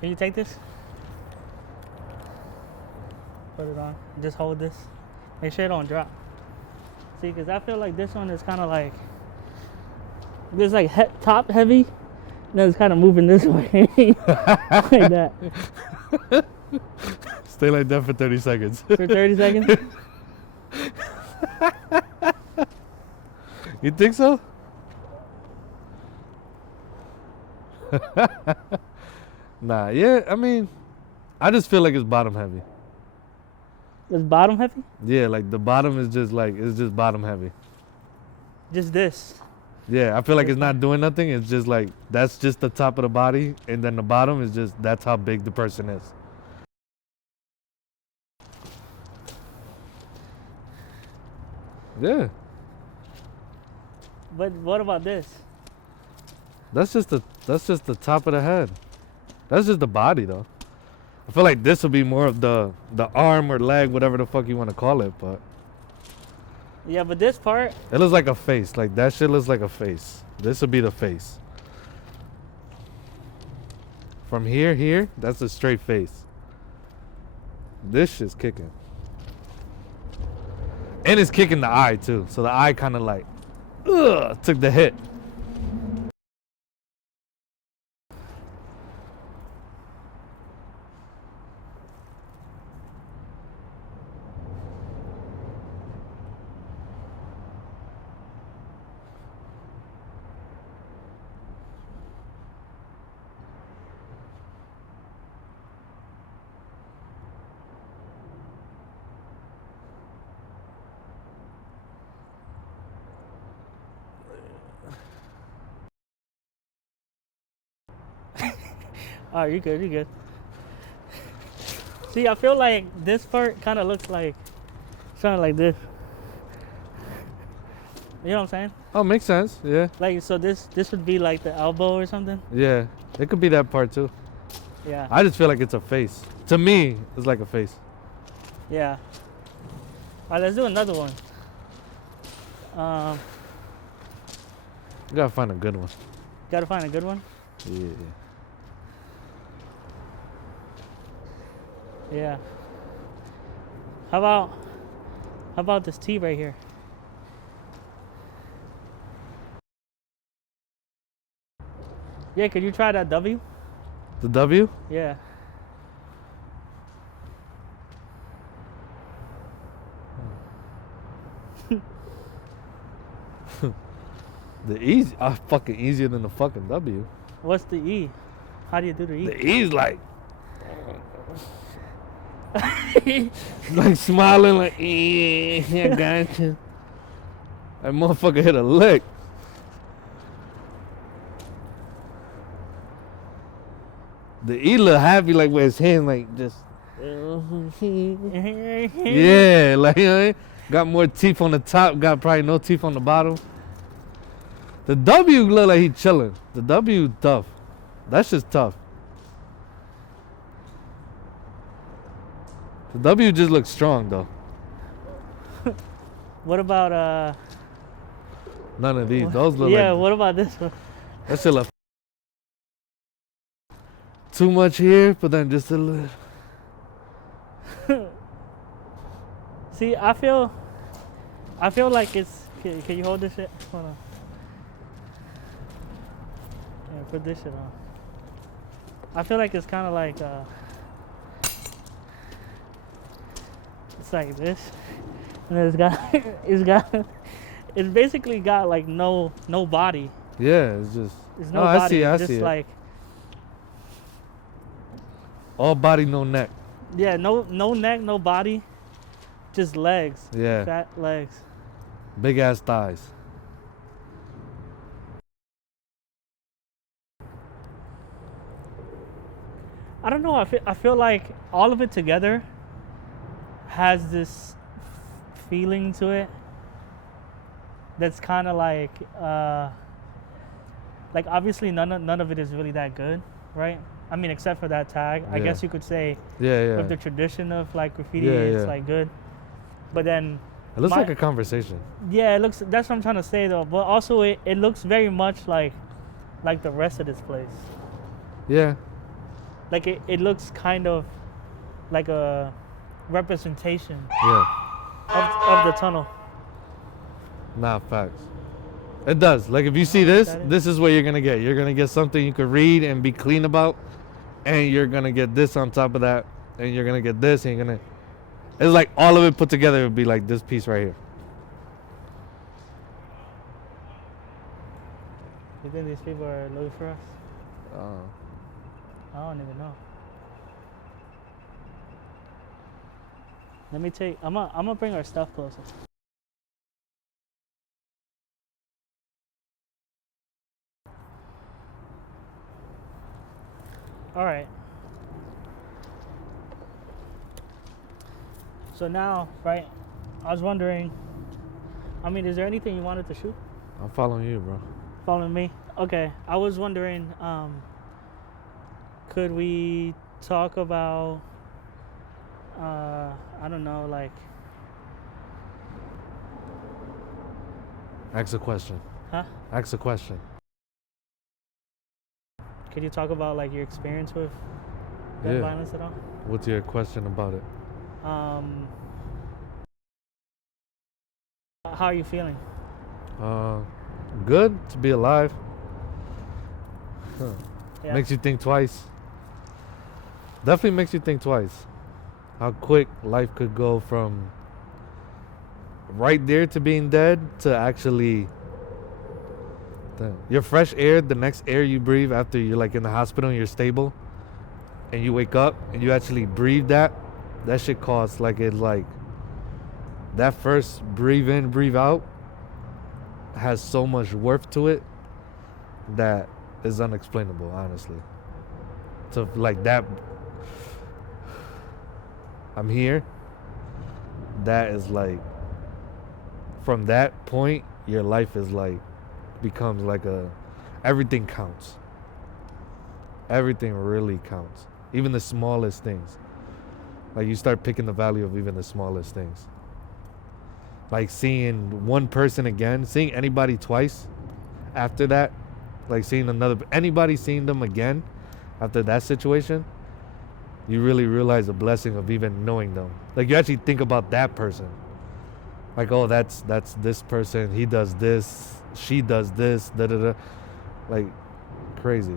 Can you take this? Put it on. Just hold this. Make sure it don't drop. See, because I feel like this one is kind of like, this like top heavy, and then it's kind of moving this way. Like that. Stay like that for 30 seconds. For 30 seconds? You think so? Nah, yeah, I mean, I just feel like it's bottom heavy. It's bottom heavy? Yeah, like the bottom is just like, it's just bottom heavy. Just this. Yeah, I feel like it's not doing nothing. It's just like, that's just the top of the body. And then the bottom is just, that's how big the person is. Yeah, But what about this? that's just the top of the head. That's just the body though. I feel like this will be more of the arm or leg, whatever the fuck you want to call it, but Yeah, but this part, it looks like a face. Like that shit looks like a face. This would be the face. From here, that's a straight face. This shit's kicking. And it's kicking the eye too. So the eye kind of like, took the hit. oh, you're good, you're good. See, I feel like this part kind of looks like something like this. You know what I'm saying? Oh, makes sense. Yeah. Like, so this would be like the elbow or something? Yeah. It could be that part too. Yeah. I just feel like it's a face. To me, it's like a face. Yeah. All right, let's do another one. You gotta find a good one. Gotta find a good one. Yeah. Yeah. How about this T right here? Yeah, could you try that W? The W? Yeah. The E's are fucking easier than the fucking W. What's the E? How do you do the E? The E's like like smiling like, yeah, I got you. That motherfucker hit a lick. The E look happy like with his hand like just yeah, like got more teeth on the top, got probably no teeth on the bottom. The W look like he chilling. The W tough. That's just tough. The W just looks strong though. What about None of these. Those look yeah, like what about this one? that shit look too much here, but then just a little. See, I feel like it's can you hold this shit? Hold on. Yeah, put this shit on. I feel like it's kind of like it's like this, and it's basically got like no body. Yeah, it's just. There's no Oh, body. I see. I It's see. just It. like All body, no neck. yeah, no neck, no body, just legs. Yeah. Fat legs. Big ass thighs. I don't know. I feel like all of it together has this feeling to it that's kind of like obviously none of it is really that good, right? I mean, except for that tag. I Yeah. guess you could say Yeah, with the yeah. tradition of like graffiti, Yeah, it's yeah. like good. But then It looks my- like a conversation. yeah, it looks. That's what I'm trying to say though. But also it looks very much like the rest of this place. Yeah. like it looks kind of like a representation Yeah. of the tunnel. Nah, facts. It does. Like if you see this, this is what you're gonna get. You're gonna get something you could read and be clean about, and you're gonna get this on top of that, and you're gonna get this, and you're gonna. It's like all of it put together would be like this piece right here. You think these people are looking for us? I don't even know. Let me take. I'm gonna bring our stuff closer. All right. So now, right? I was wondering. I mean, is there anything you wanted to shoot? I'm following you, bro. Following me? Okay. I was wondering. Could we talk about? I don't know, like. Ask a question. Huh? Ask a question. Could you talk about like your experience with gun violence at all? What's your question about it? How are you feeling? Good to be alive. Yeah. Makes you think twice. Definitely makes you think twice. How quick life could go from right there to being dead to actually your fresh air, the next air you breathe after you're like in the hospital and you're stable and you wake up and you actually breathe that shit costs like it like that first breathe in, breathe out has so much worth to it that is unexplainable, honestly. So like that I'm here, that is like from that point your life is like becomes like everything counts. Everything really counts. Even the smallest things. Like you start picking the value of even the smallest things. Like seeing one person again, seeing anybody twice after that, like seeing anybody seeing them again after that situation, you really realize the blessing of even knowing them. Like you actually think about that person. Like, oh, that's this person, he does this, she does this, da-da-da. Like, crazy.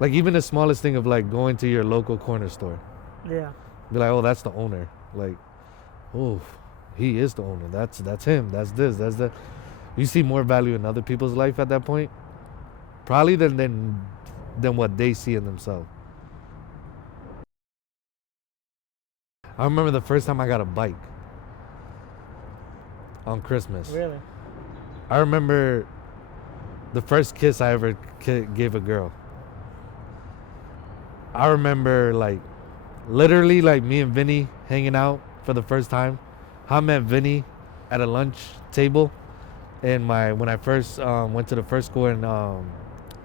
Like, even the smallest thing of, like, going to your local corner store. Yeah. Be like, oh, that's the owner. Like, oh, he is the owner. That's him. That's this. That's that. You see more value in other people's life at that point, probably than what they see in themselves. I remember the first time I got a bike on Christmas. Really? I remember the first kiss I ever gave a girl. I remember like literally like me and Vinny hanging out for the first time. I met Vinny at a lunch table when I first went to the first school in what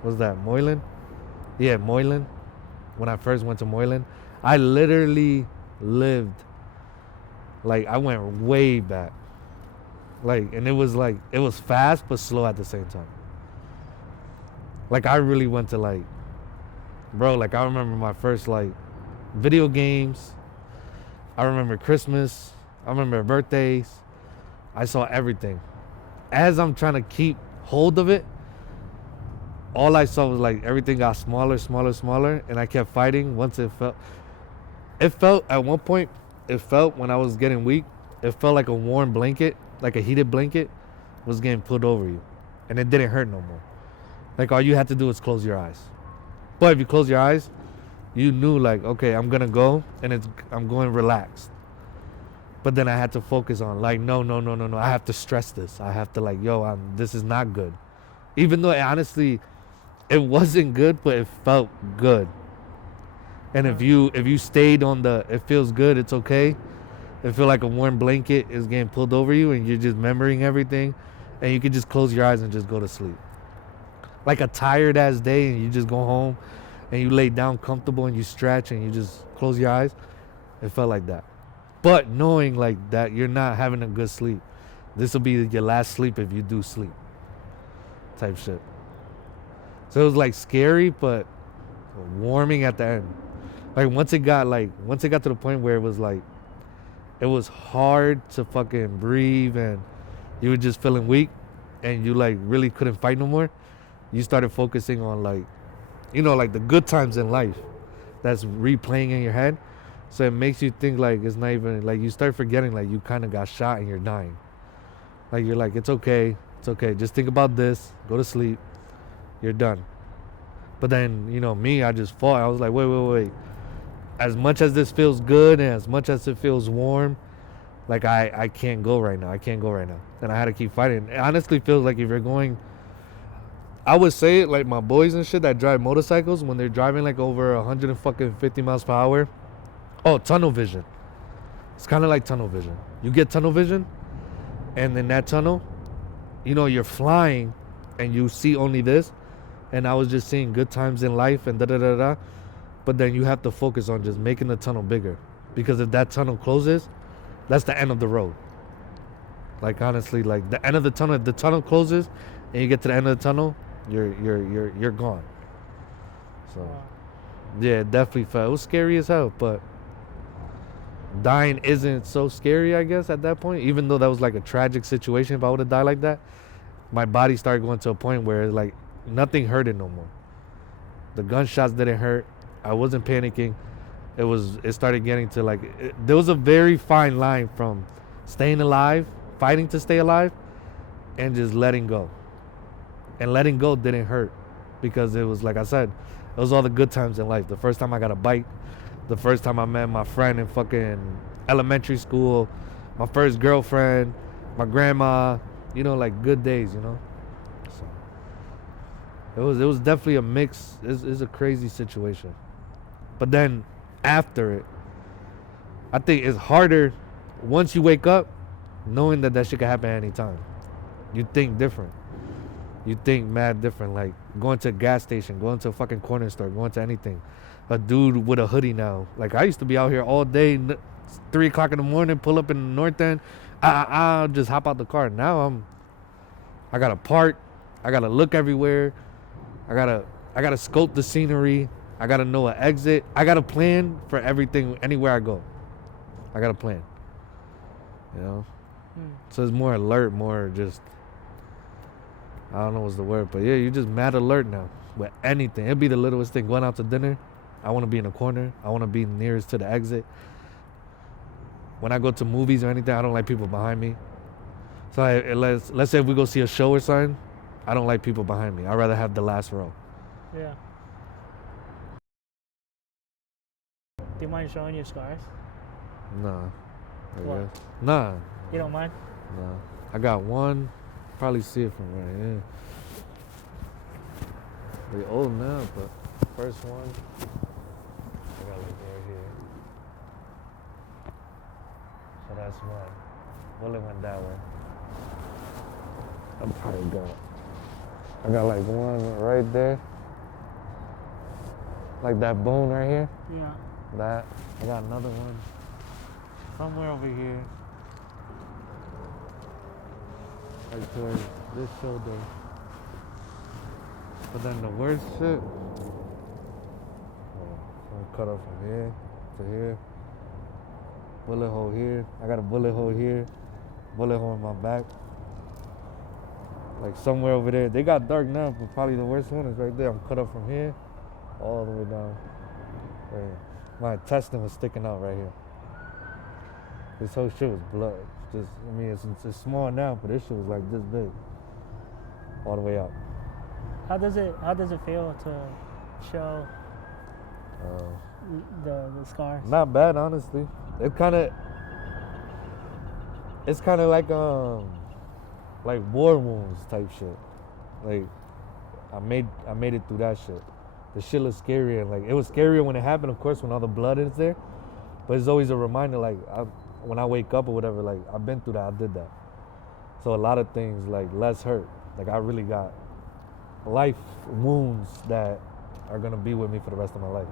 was that, Moylan? Yeah, Moylan. When I first went to Moylan, I literally lived like I went way back. Like, and it was fast but slow at the same time. Like I really went to like, bro, like I remember my first like video games. I remember Christmas. I remember birthdays. I saw everything. As I'm trying to keep hold of it, all I saw was like everything got smaller, and I kept fighting. Once it felt at one point, when I was getting weak, it felt like a warm blanket, like a heated blanket was getting put over you, and it didn't hurt no more. Like all you had to do was close your eyes. But if you close your eyes, you knew like, okay, I'm gonna go, and I'm going relaxed. But then I had to focus on like, no. I have to stress this. I have to like, this is not good. Even though honestly, it wasn't good, but it felt good. And if you stayed on it feels good, it's okay. It feel like a warm blanket is getting pulled over you, and you're just remembering everything, and you can just close your eyes and just go to sleep. Like a tired ass day, and you just go home, and you lay down comfortable, and you stretch, and you just close your eyes. It felt like that. But knowing like that you're not having a good sleep, this will be your last sleep if you do sleep. Type shit. So it was like scary, but warming at the end. Like once it got to the point where it was like it was hard to fucking breathe and you were just feeling weak and you like really couldn't fight no more, you started focusing on like, you know, like the good times in life that's replaying in your head. So it makes you think like it's not even like you start forgetting like you kind of got shot and you're dying. Like you're like, it's okay. Just think about this. Go to sleep. You're done. But then, you know, me, I just fought. I was like, wait. As much as this feels good and as much as it feels warm, like I can't go right now. And I had to keep fighting. It honestly feels like if you're going, I would say it like my boys and shit that drive motorcycles when they're driving like over 150 miles per hour. Oh, tunnel vision. It's kind of like tunnel vision. You get tunnel vision, and in that tunnel, you know, you're flying and you see only this. And I was just seeing good times in life and da-da-da-da. But then you have to focus on just making the tunnel bigger. Because if that tunnel closes, that's the end of the road. Like honestly, like the end of the tunnel, if the tunnel closes and you get to the end of the tunnel, you're gone. So yeah, it definitely felt, it was scary as hell, but dying isn't so scary, I guess, at that point. Even though that was like a tragic situation, if I would have died like that, my body started going to a point where like nothing hurted no more. The gunshots didn't hurt. I wasn't panicking. It started getting to like, there was a very fine line from staying alive, fighting to stay alive, and just letting go. And letting go didn't hurt because it was, like I said, it was all the good times in life. The first time I got a bike, the first time I met my friend in fucking elementary school, my first girlfriend, my grandma, you know, like good days, you know. So it was definitely a mix. It's a crazy situation. But then after it, I think it's harder once you wake up knowing that shit can happen at any time. You think different. You think mad different. Like going to a gas station, going to a fucking corner store, going to anything. A dude with a hoodie now. Like I used to be out here all day, 3 o'clock in the morning, pull up in the north end. I'll just hop out the car. Now I gotta park. I gotta look everywhere. I gotta scope the scenery. I gotta know an exit. I gotta plan for everything anywhere I go. I gotta plan. You know? So it's more alert, more just, I don't know what's the word, but yeah, you're just mad alert now with anything. It'd be the littlest thing. Going out to dinner, I want to be in a corner. I want to be nearest to the exit. When I go to movies or anything, I don't like people behind me. So let's say if we go see a show or something, I don't like people behind me. I'd rather have the last row. Yeah. Do you mind showing your scars? Nah. What? Nah. You don't mind? Nah. I got one. Probably see it from right here. They old now, but first one, I got like right here. So that's one. Bullet went that way. I'm probably got. I got like one right there. Like that bone right here. Yeah. That. I got another one somewhere over here. Like towards this shoulder. But then the worst shit. I'm cut off from here to here. Bullet hole here. I got a bullet hole here. Bullet hole in my back. Like somewhere over there. They got dark now, but probably the worst one is right there. I'm cut off from here all the way down. Right here. My intestine was sticking out right here. This whole shit was blood. Just, I mean, it's small now, but this shit was like this big, all the way out. How does it feel to show the scars? Not bad, honestly. It's kind of like war wounds type shit. Like I made it through that shit. The shit looks scary, and like it was scarier when it happened, of course, when all the blood is there. But it's always a reminder, like when I wake up or whatever, like I've been through that, I did that. So a lot of things like less hurt. Like I really got life wounds that are gonna be with me for the rest of my life.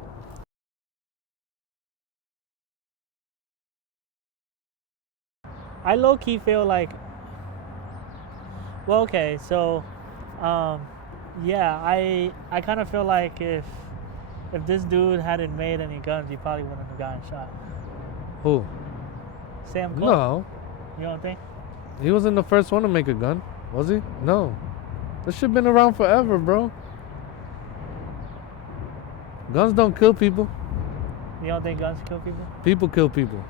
I low-key feel like, well, okay, so, yeah, I kind of feel like if if this dude hadn't made any guns, he probably wouldn't have gotten shot. Who? Sam Colt. No. You don't think? He wasn't the first one to make a gun, was he? No. This shit been around forever, bro. Guns don't kill people. You don't think guns kill people? People kill people.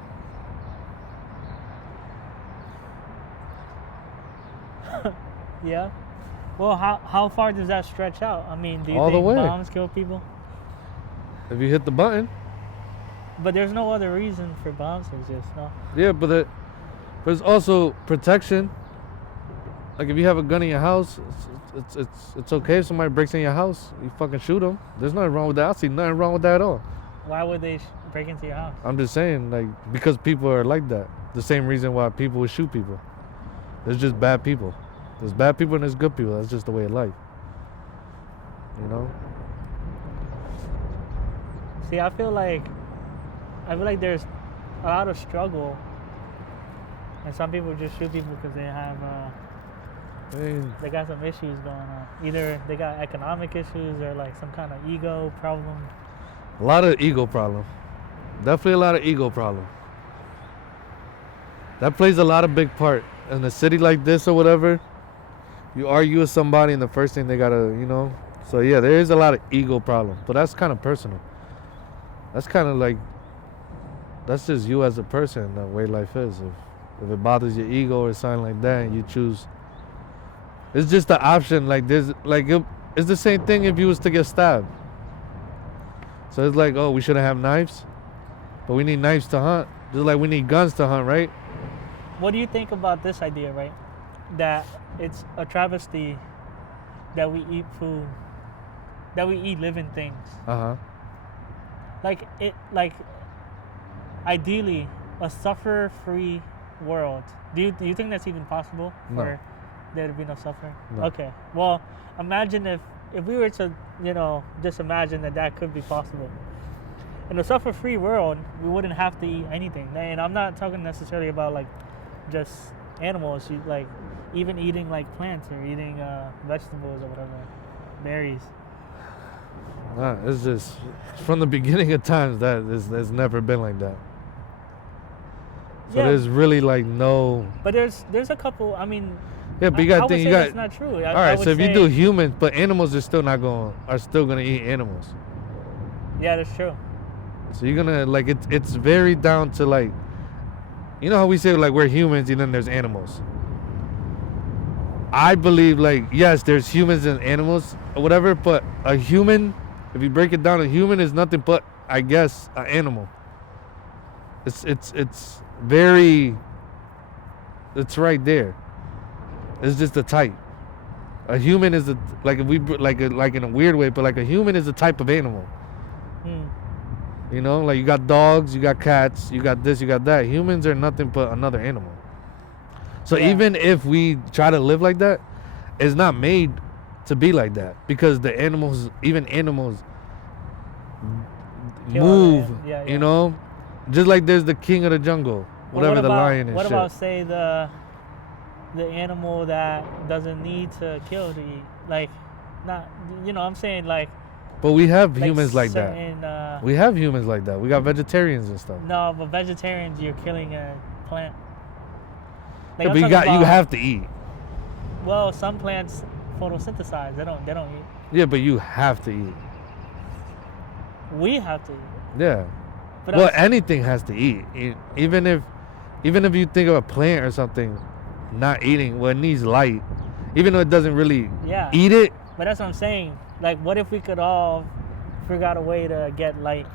Yeah. Well, how far does that stretch out? I mean, do you All the think way. bombs kill people? If you hit the button. But there's no other reason for bombs to exist, no? Yeah, but there's also protection. Like if you have a gun in your house, it's okay if somebody breaks in your house, you fucking shoot them. There's nothing wrong with that. I see nothing wrong with that at all. Why would they break into your house? I'm just saying, like, because people are like that. The same reason why people would shoot people. There's just bad people. There's bad people and there's good people. That's just the way of life. You know? See, I feel like there's a lot of struggle, and some people just shoot people because they have they got some issues going on. Either they got economic issues or like some kind of ego problem. A lot of ego problem. Definitely a lot of ego problem. That plays a lot of big part. In a city like this or whatever, you argue with somebody and the first thing they gotta, you know. So yeah, there is a lot of ego problem. But that's kind of personal. That's kind of like, that's just you as a person, the way life is. If it bothers your ego or something like that and you choose, it's just the option. Like there's like it's the same thing if you was to get stabbed. So it's like, oh, we shouldn't have knives, but we need knives to hunt. Just like we need guns to hunt, right? What do you think about this idea, right? That it's a travesty that we eat food, that we eat living things. Like ideally, a suffer-free world. Do you think that's even possible for there to be no suffering? No. Okay. Well, imagine if we were to, just imagine that could be possible. In a suffer-free world, we wouldn't have to eat anything. And I'm not talking necessarily about like just animals. Like even eating like plants or eating vegetables or whatever, berries. Nah, it's just from the beginning of times that there's never been like that. So there's really like no. But there's a couple. I mean. Yeah, but you got to think. That's not true. All right, so if you do humans, but animals are still gonna eat animals. Yeah, that's true. So you're gonna like it's very down to like, you know how we say like we're humans and then there's animals. I believe like yes, there's humans and animals or whatever, but a human, if you break it down, a human is nothing but I guess an animal. It's very. It's right there. It's just a type. A human is like in a weird way, but like a human is a type of animal. You know, like you got dogs, you got cats, you got this, you got that. Humans are nothing but another animal. So even if we try to live like that, it's not made to be like that because the animals, even animals, move. You know, just like there's the king of the jungle, whatever the lion and shit. What about say the animal that doesn't need to kill to eat? Like, not, I'm saying like. But we have humans like certain, that. We have humans like that. We got vegetarians and stuff. No, but vegetarians, you're killing a plant. Like, yeah, but you have to eat. Well, some plants photosynthesize. They don't eat. Yeah, but you have to eat. We have to eat. Yeah. But well, anything has to eat. Even if you think of a plant or something not eating, well, it needs light. Even though it doesn't really eat it. But that's what I'm saying. Like, what if we could all figure out a way to get light?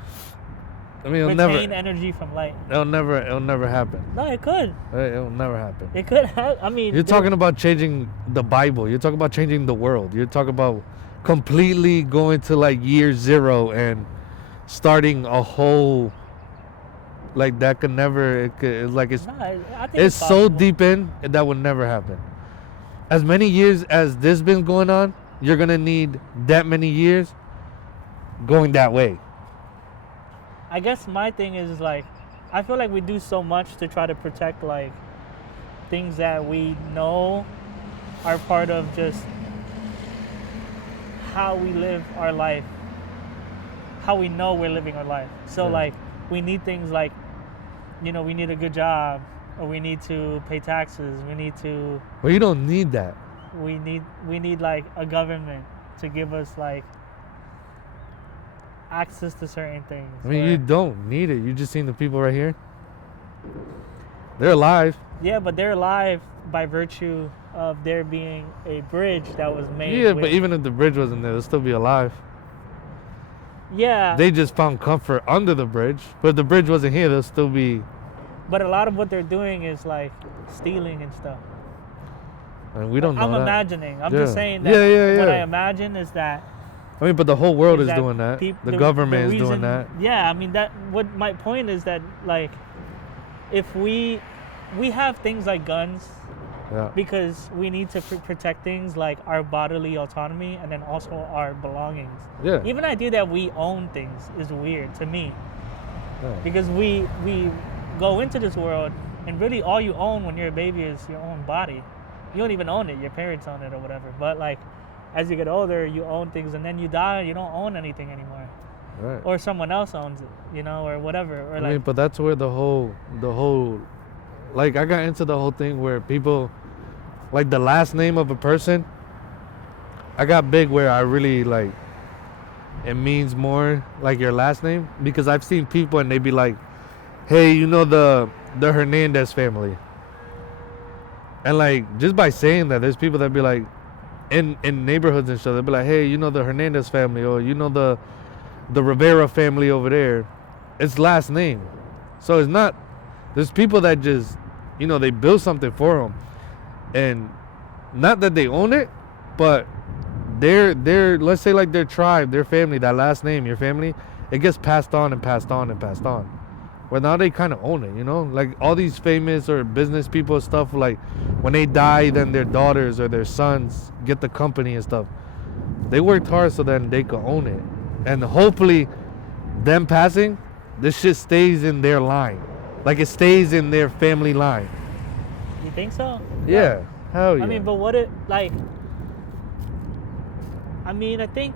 I mean, retain energy from light. It'll never happen. No, it could. It'll never happen. It could have. I mean, you're talking about changing the Bible. You're talking about changing the world. You're talking about completely going to like year zero and starting a whole. Like that could never. It's so deep in that would never happen. As many years as this been going on, you're gonna need that many years going that way. I guess my thing is like, I feel like we do so much to try to protect like things that we know are part of just how we live our life, how we know we're living our life. So Yeah. like we need things like, you know, we need a good job, or we need to pay taxes. We need to Well, you don't need that. we need like a government to give us like access to certain things. I mean, or- you don't need it. You just seen the people right here. They're alive. Yeah, but they're alive by virtue of there being a bridge that was made. Yeah, with, but even if the bridge wasn't there, they'll still be alive. yeah, They just found comfort under the bridge. But if the bridge wasn't here, they'll still be. but a lot of what they're doing is like stealing and stuff. And we don't know I'm that. imagining. I'm Yeah. just saying that Yeah, what yeah. I imagine is that I mean, but the whole world is that doing that. peop- The government is reason- doing that. Yeah, I mean that. What my point is that like, if we have things like guns Yeah. because we need to protect things like our bodily autonomy and then also our belongings. Yeah. Even the idea that we own things is weird to me Yeah. because we go into this world and really all you own when you're a baby is your own body. You don't even own it. Your parents own it or whatever. But like, as you get older, you own things, and then you die, you don't own anything anymore, Right. or someone else owns it, you know, or whatever. Or I like, mean, but that's where the whole, like, I got into the whole thing where people, like, the last name of a person, I got big where I really, like, it means more, like, your last name. Because I've seen people and they be like, hey, you know the Hernandez family. And, like, just by saying that, there's people that be like, in neighborhoods and stuff, they'll be like, hey, you know the Hernandez family, or you know the Rivera family over there. It's last name. So it's not, there's people that just, you know, they build something for them. And not that they own it, but they're let's say like their tribe, their family, that last name, your family, it gets passed on and passed on and passed on. Well, now they kind of own it, you know? Like all these famous or business people stuff, like when they die, then their daughters or their sons get the company and stuff. They worked hard so then they could own it. And hopefully them passing, this shit stays in their line. Like it stays in their family line. you think so? Yeah. Hell yeah. I mean, but what it like? I mean, I think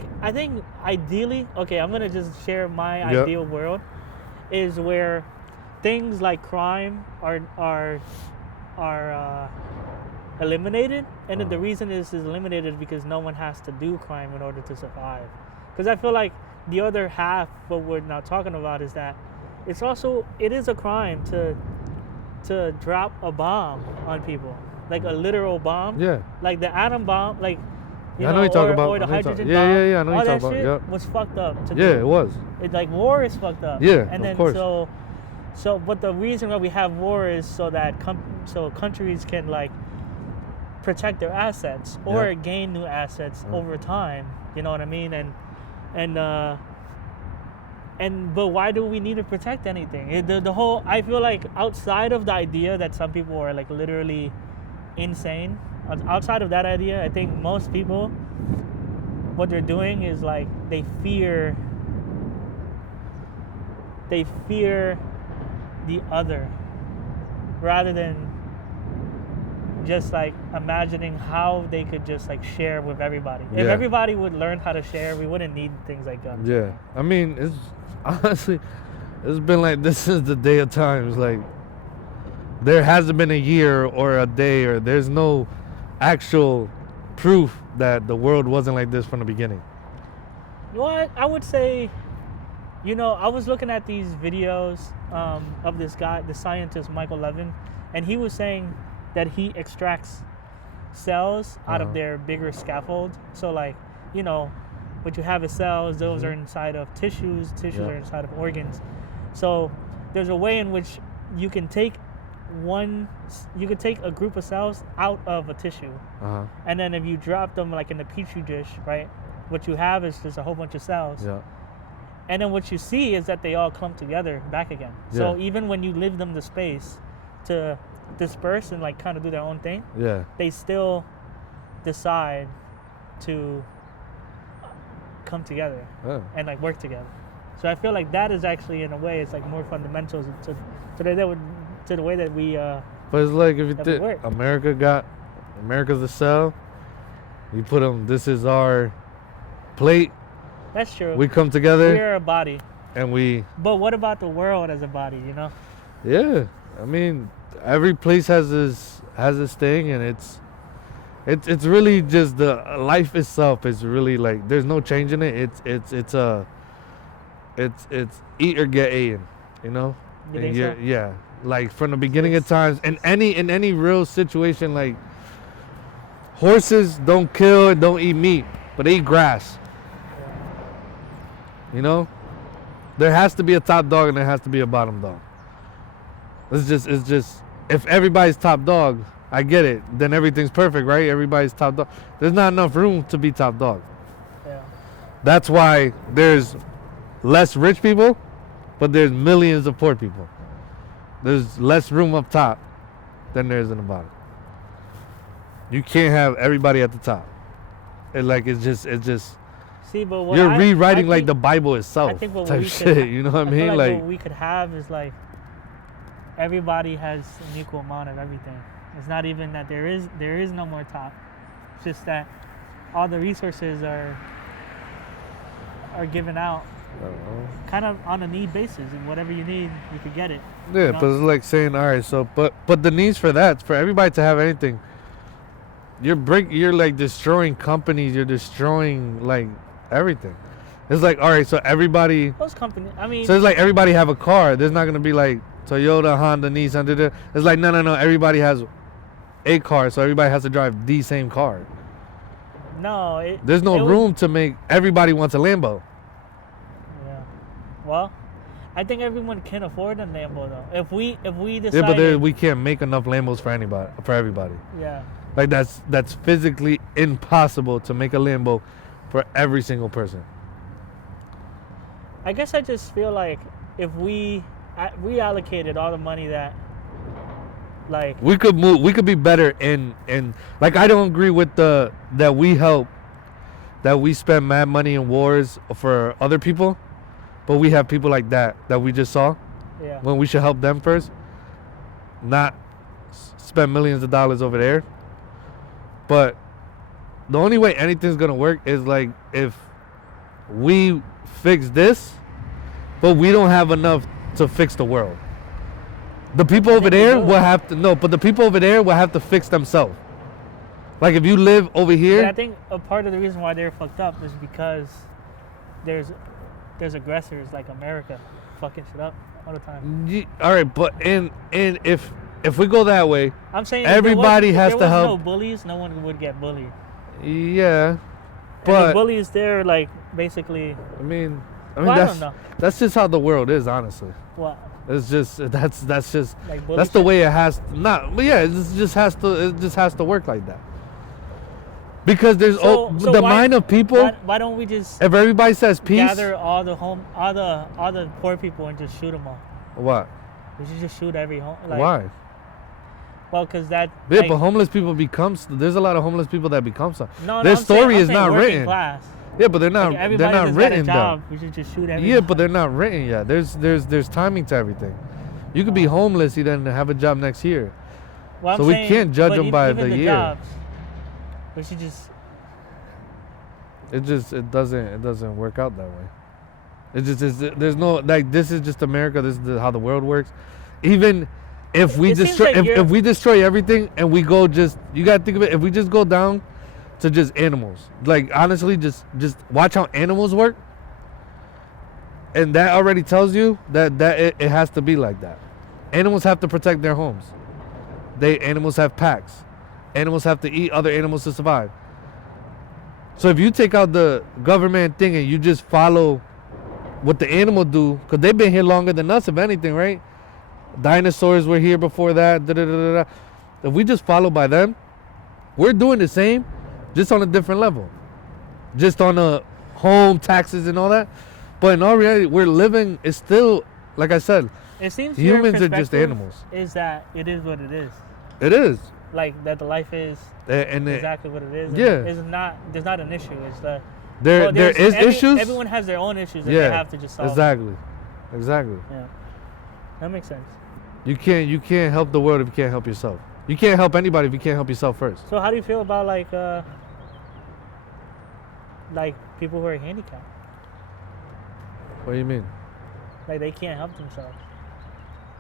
ideally, okay, I'm gonna just share my Yep. ideal world, is where things like crime are eliminated, and then the reason is eliminated because no one has to do crime in order to survive. Because I feel like the other half, what we're not talking about, is that it is a crime to drop a bomb on people, like a literal bomb. Yeah. Like the atom bomb, like you I know you're talking about. or the I know you're hydrogen talking- bomb. yeah, I know all you're that talking shit about. Yep. was fucked up. To Yeah, do. it was. It like war is fucked up. Yeah, and of then course. but the reason why we have war is so that countries can like protect their assets or Yeah. gain new assets over time. You know what I mean? And but why do we need to protect anything? The whole, I feel like outside of the idea that some people are like literally insane, outside of that idea, I think most people, what they're doing is like they fear the other rather than just like imagining how they could just like share with everybody. If Yeah. everybody would learn how to share, we wouldn't need things like guns. Yeah. I mean, it's honestly, it's been like this is the day of times. Like, there hasn't been a year or a day, or there's no actual proof that the world wasn't like this from the beginning. What I would say, you know, I was looking at these videos of this guy, the scientist Michael Levin, and he was saying that he extracts cells out of their bigger scaffold. So like, you know, what you have is cells, those are inside of tissues Yeah. are inside of organs. So there's a way in which you can take a group of cells out of a tissue. Uh-huh. And then if you drop them like in a petri dish, right, what you have is just a whole bunch of cells. Yeah. And then what you see is that they all clump together back again. So Yeah. even when you leave them the space to disperse and like kind of do their own thing, Yeah. they still decide to come together Yeah. and like work together. So I feel like that is actually, in a way, it's like more fundamental to the way that we But it's like if you That would think work. America's the cell, you put them. This is our plate. That's true. We come together We're a body. and we. But what about the world as a body, you know? Yeah, I mean, every place has this thing, and it's really just the life itself is really like there's no changing it. It's eat or get eaten, you know. You And think so? yeah, like from the beginning of times, in any real situation, like horses don't kill and don't eat meat, but they eat grass. You know, there has to be a top dog and there has to be a bottom dog. It's just if everybody's top dog, I get it. Then everything's perfect, right? Everybody's top dog. There's not enough room to be top dog. Yeah. That's why there's less rich people, but there's millions of poor people. There's less room up top than there is in the bottom. You can't have everybody at the top. It's just See, but what you're I rewriting like think- the Bible itself I think what type we shit. could, You know what I I feel mean? like Like what we could have is like everybody has an equal amount of everything. It's not even that there is no more top. It's just that all the resources are given out I don't know. kind of on a need basis, and whatever you need, you could get it. Yeah, you know? but it's like saying, all right, so but the needs for that, for everybody to have anything, you're like destroying companies, you're destroying like everything. It's like, all right, so everybody, Those companies, I mean, so it's like everybody have a car. There's not gonna be like Toyota, Honda, Nissan. It's like no, everybody has a car, so everybody has to drive the same car. no, There's no it was- room to make everybody wants a Lambo. Yeah. Well, I think everyone can afford a Lambo though. If we Yeah, decide, but we can't make enough Lambos for everybody. yeah. Like that's physically impossible to make a Lambo for every single person. I guess I just feel like if we reallocated all the money that, like, We could be better in like I don't agree with that we spend mad money in wars for other people, but we have people like that we just saw yeah, when we should help them first, not spend millions of dollars over there. But the only way anything's gonna work is like if we fix this, but we don't have enough to fix the world. The people over think we there do. will have to no, but the people over there will have to fix themselves. Like if you live over but I here, think a part of the reason why they're fucked up is because there's aggressors like America fucking shit up all the time. all right, but and if we go that way, I'm saying Everybody has if to there was help. no bullies, no one would get bullied. yeah, And the but bullies, they're like basically, I mean well, I don't know. that's just how the world is, honestly. Well, It's just that's just like bully that's the shit. way it has not. But yeah, it just has to work like that. Because there's So the why- mind of people. Why don't we just If everybody says peace, gather all the poor people and just shoot them all? what? We should just shoot every home. Like, Why? Well, because that. Yeah, like, but homeless people there's a lot of homeless people that become some. no, their I'm saying- story I'm is saying not working written. Class. Yeah, but they're not Like, everybody they're not that's written got a job, though. we should just shoot everybody. Yeah, but they're not written yet. There's timing to everything. You could be homeless, you then have a job next year. Well, I'm so we saying, can't judge but them by even the the year. Jobs, we should just. It doesn't work out that way. It just is. There's no like. This is just America. This is how the world works. Even if we It seems destroy, like if we destroy everything and we go you gotta think of it. If we just go down to just animals, like honestly, just watch how animals work, and that already tells you that it has to be like that. Animals have to protect their homes. Animals have packs. Animals have to eat other animals to survive. So if you take out the government thing and you just follow what the animal do, because they've been here longer than us, if anything, right? Dinosaurs were here before that. If we just follow by them, we're doing the same, just on a different level. Just on the home taxes and all that. But in all reality, we're living, it's still, like I said, It seems your humans are just perspective animals. Is that it is what it is? It is. Like that the life is And exactly what it is. yeah. And it's not. There's not an issue. It's the. there well, is there's issues. Everyone has their own issues that Yeah, they have to just solve. exactly. Yeah, that makes sense. You can't help the world if you can't help yourself. You can't help anybody if you can't help yourself first. So how do you feel about like people who are handicapped? What do you mean? Like they can't help themselves.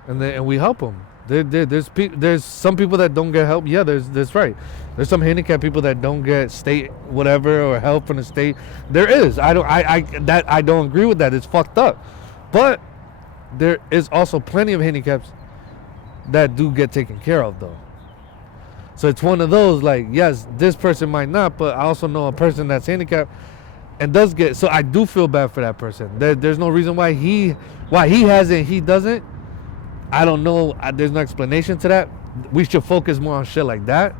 And we help them. There's some people that don't get help. Yeah, there's right. There's some handicapped people that don't get state whatever or help from the state. There is. I don't agree with that. It's fucked up. But there is also plenty of handicaps that do get taken care of though. So it's one of those, like, yes, this person might not, but I also know a person that's handicapped and does get. So I do feel bad for that person. There's no reason why he has it, he doesn't. I don't know. There's no explanation to that. We should focus more on shit like that.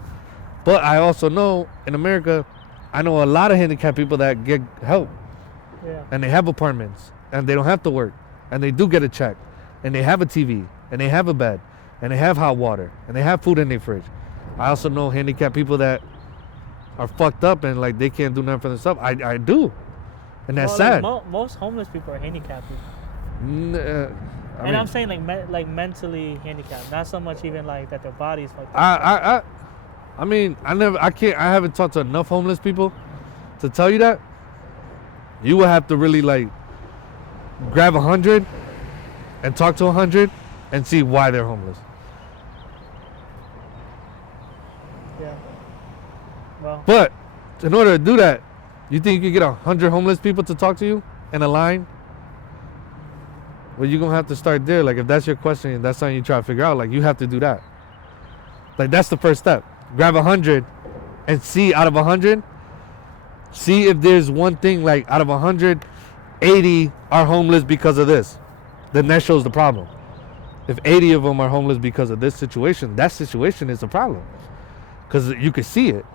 But I also know in America, I know a lot of handicapped people that get help. Yeah. And they have apartments and they don't have to work and they do get a check and they have a TV and they have a bed and they have hot water and they have food in their fridge. I also know handicapped people that are fucked up and like they can't do nothing for themselves. I do. And that's sad. Most homeless people are handicapped people. I mean, I'm saying like mentally handicapped, not so much even like that their bodies fucked up. I mean, I haven't talked to enough homeless people to tell you that. You would have to really like grab 100 and talk to 100 and see why they're homeless. Yeah. Well. But in order to do that, you think you could get 100 homeless people to talk to you in a line? Well, you're going to have to start there. Like, if that's your question and that's something you try to figure out, like, you have to do that. Like, that's the first step. Grab 100 and see out of 100, see if there's one thing, like, out of 100, 80 are homeless because of this. Then that shows the problem. If 80 of them are homeless because of this situation, that situation is a problem. Because you can see it.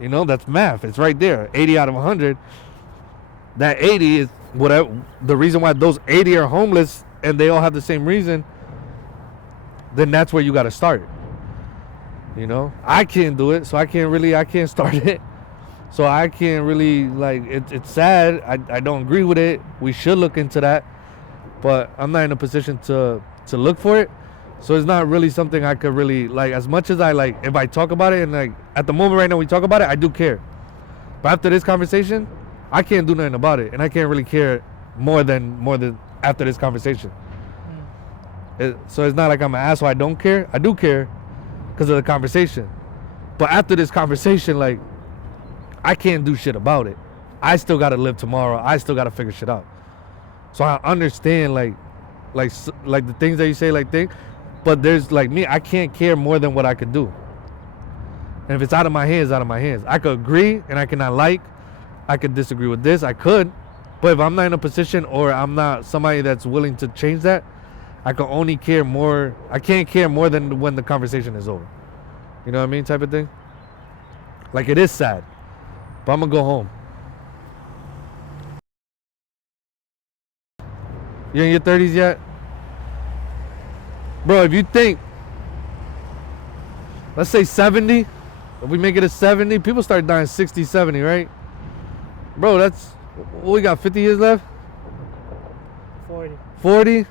You know, that's math. It's right there. 80 out of 100. That 80 is whatever. The reason why those 80 are homeless and they all have the same reason, then that's where you got to start. You know, I can't do it, so I can't start it. So I can't really, like, it's sad. I don't agree with it. We should look into that. But I'm not in a position to look for it. So it's not really something I could really, like, as much as I, like, if I talk about it and, like, at the moment right now we talk about it, I do care. But after this conversation, I can't do nothing about it. And I can't really care more than after this conversation. So it's not like I'm an asshole. I don't care. I do care because of the conversation. But after this conversation, like, I can't do shit about it. I still got to live tomorrow. I still got to figure shit out. So I understand, like the things that you say, like, but there's, like, me, I can't care more than what I could do. And if it's out of my hands, it's out of my hands. I could agree and I cannot like. I could disagree with this. I could. But if I'm not in a position or I'm not somebody that's willing to change that, I can only care more. I can't care more than when the conversation is over. You know what I mean? Type of thing. Like, it is sad. But I'm going to go home. You in your 30s yet? Bro, if you think, let's say 70, if we make it a 70, people start dying 60, 70, right? Bro, that's, what we got, 50 years left? 40. 40?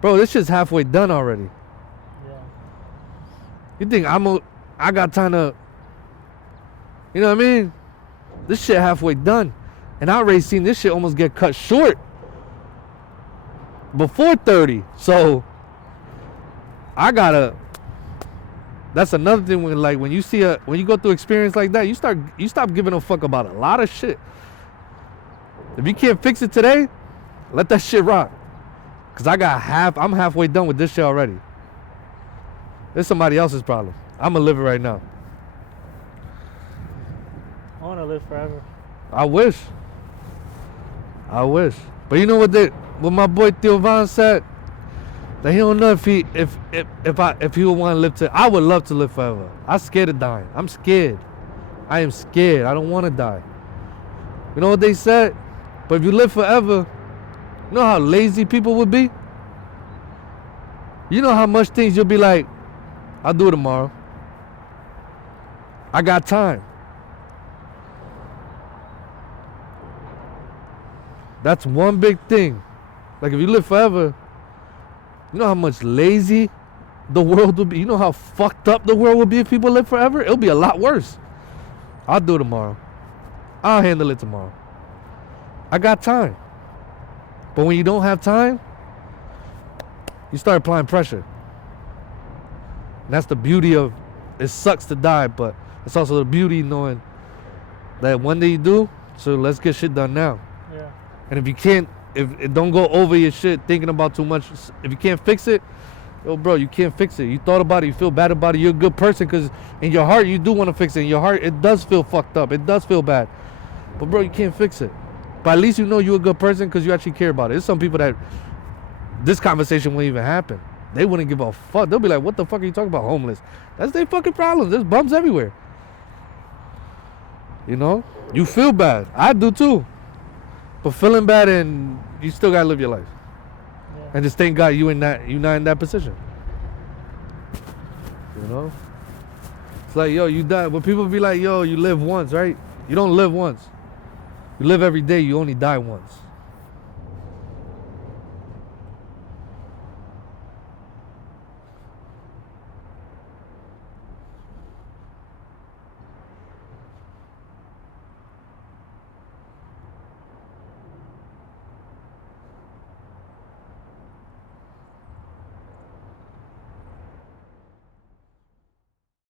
Bro, this shit's halfway done already. Yeah. You think I got time to, you know what I mean? This shit halfway done. And I already seen this shit almost get cut short before 30. So I gotta, that's another thing when, like, when you go through experience like that, you stop giving a fuck about a lot of shit. If you can't fix it today, let that shit rock. Cause I'm halfway done with this shit already. It's somebody else's problem. I'm gonna live it right now. I wanna live forever. I wish. But you know what my boy Theo Von said? That he don't know if he would want to live to. I would love to live forever. I'm scared of dying. I'm scared. I am scared. I don't want to die. You know what they said? But if you live forever, you know how lazy people would be? You know how much things you'll be like, I'll do it tomorrow. I got time. That's one big thing. Like, if you live forever, you know how much lazy the world would be? You know how fucked up the world would be if people live forever? It'll be a lot worse. I'll do it tomorrow. I'll handle it tomorrow. I got time. But when you don't have time, you start applying pressure. And that's the beauty of, it sucks to die, but it's also the beauty knowing that one day you do, so let's get shit done now. Yeah. And if you can't, if don't go over your shit thinking about too much. If you can't fix it, yo, bro, you can't fix it. You thought about it, you feel bad about it. You're a good person because in your heart you do want to fix it. In your heart, it does feel fucked up. It does feel bad. But bro, you can't fix it. But at least you know you're a good person because you actually care about it. There's some people that this conversation won't even happen. They wouldn't give a fuck. They'll be like, what the fuck are you talking about, homeless? That's their fucking problem. There's bums everywhere. You know? You feel bad. I do too. But feeling bad, and you still gotta live your life. Yeah. And just thank God you're not in that position. You know? It's like, yo, you die. But people be like, yo, you live once, right? You don't live once. You live every day, you only die once.